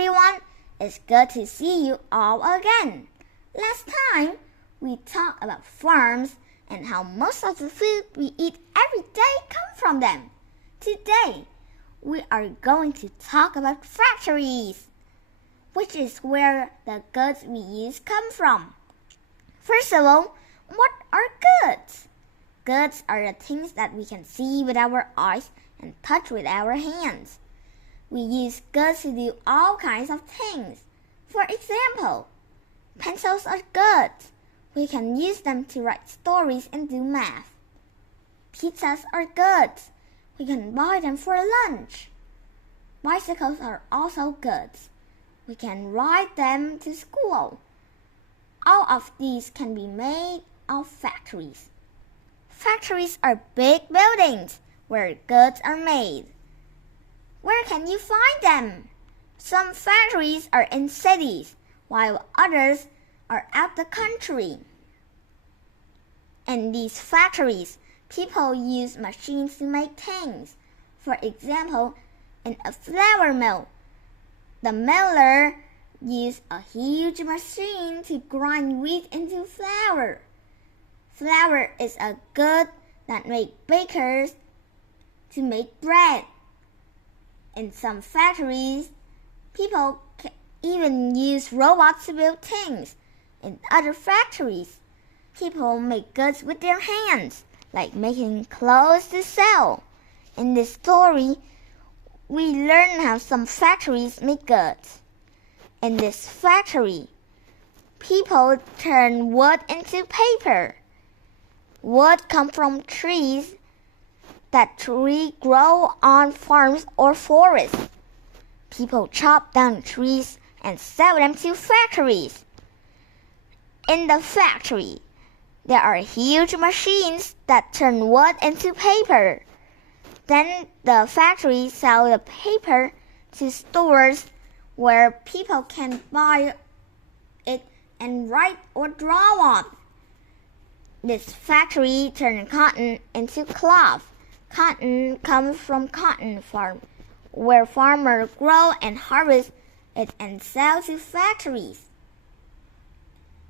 everyone, it's good to see you all again. Last time, we talked about farms and how most of the food we eat every day come from them. Today, we are going to talk about factories, which is where the goods we use come from. First of all, what are goods? Goods are the things that we can see with our eyes and touch with our hands. We use goods to do all kinds of things. For example, pencils are goods. We can use them to write stories and do math. Pizzas are goods. We can buy them for lunch. Bicycles are also goods. We can ride them to school. All of these can be made of factories. Factories are big buildings where goods are made. Where can you find them? Some factories are in cities, while others are out the country. In these factories, people use machines to make things. For example, in a flour mill, the miller uses a huge machine to grind wheat into flour. Flour is a good that makes bakers to make bread. In some factories, people can even use robots to build things. In other factories, people make goods with their hands, like making clothes to sell. In this story, we learn how some factories make goods. In this factory, people turn wood into paper. Wood comes from trees that grow on farms or forests. People chop down trees and sell them to factories. In the factory, there are huge machines that turn wood into paper. Then the factory sells the paper to stores where people can buy it and write or draw on. This factory turns cotton into cloth. Cotton comes from cotton farm, where farmers grow and harvest it and sell to factories.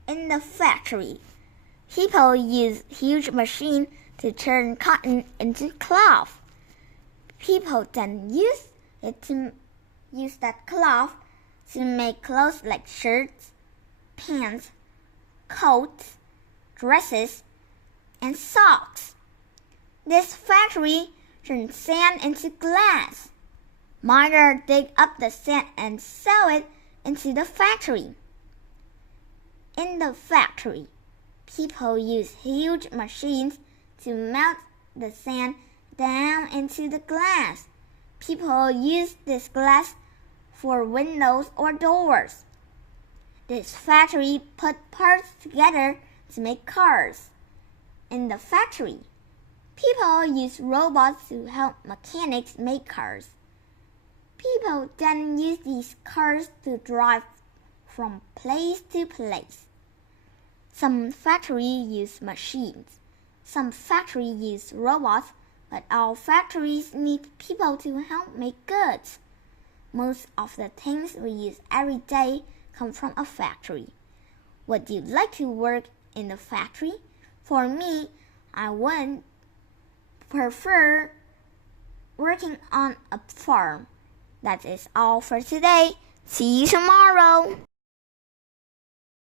In the factory, people use huge machines to turn cotton into cloth. People then use that cloth to make clothes like shirts, pants, coats, dresses, and socks. This factory turns sand into glass. Miners dig up the sand and sell it into the factory. In the factory, people use huge machines to melt the sand down into the glass. People use this glass for windows or doors. This factory puts parts together to make cars. In the factory, people use robots to help mechanics make cars. People then use these cars to drive from place to place. Some factories use machines. Some factories use robots, but all factories need people to help make goods. Most of the things we use every day come from a factory. Would you like to work in a factory? For me, I would prefer working on a farm. That is all for today. See you tomorrow.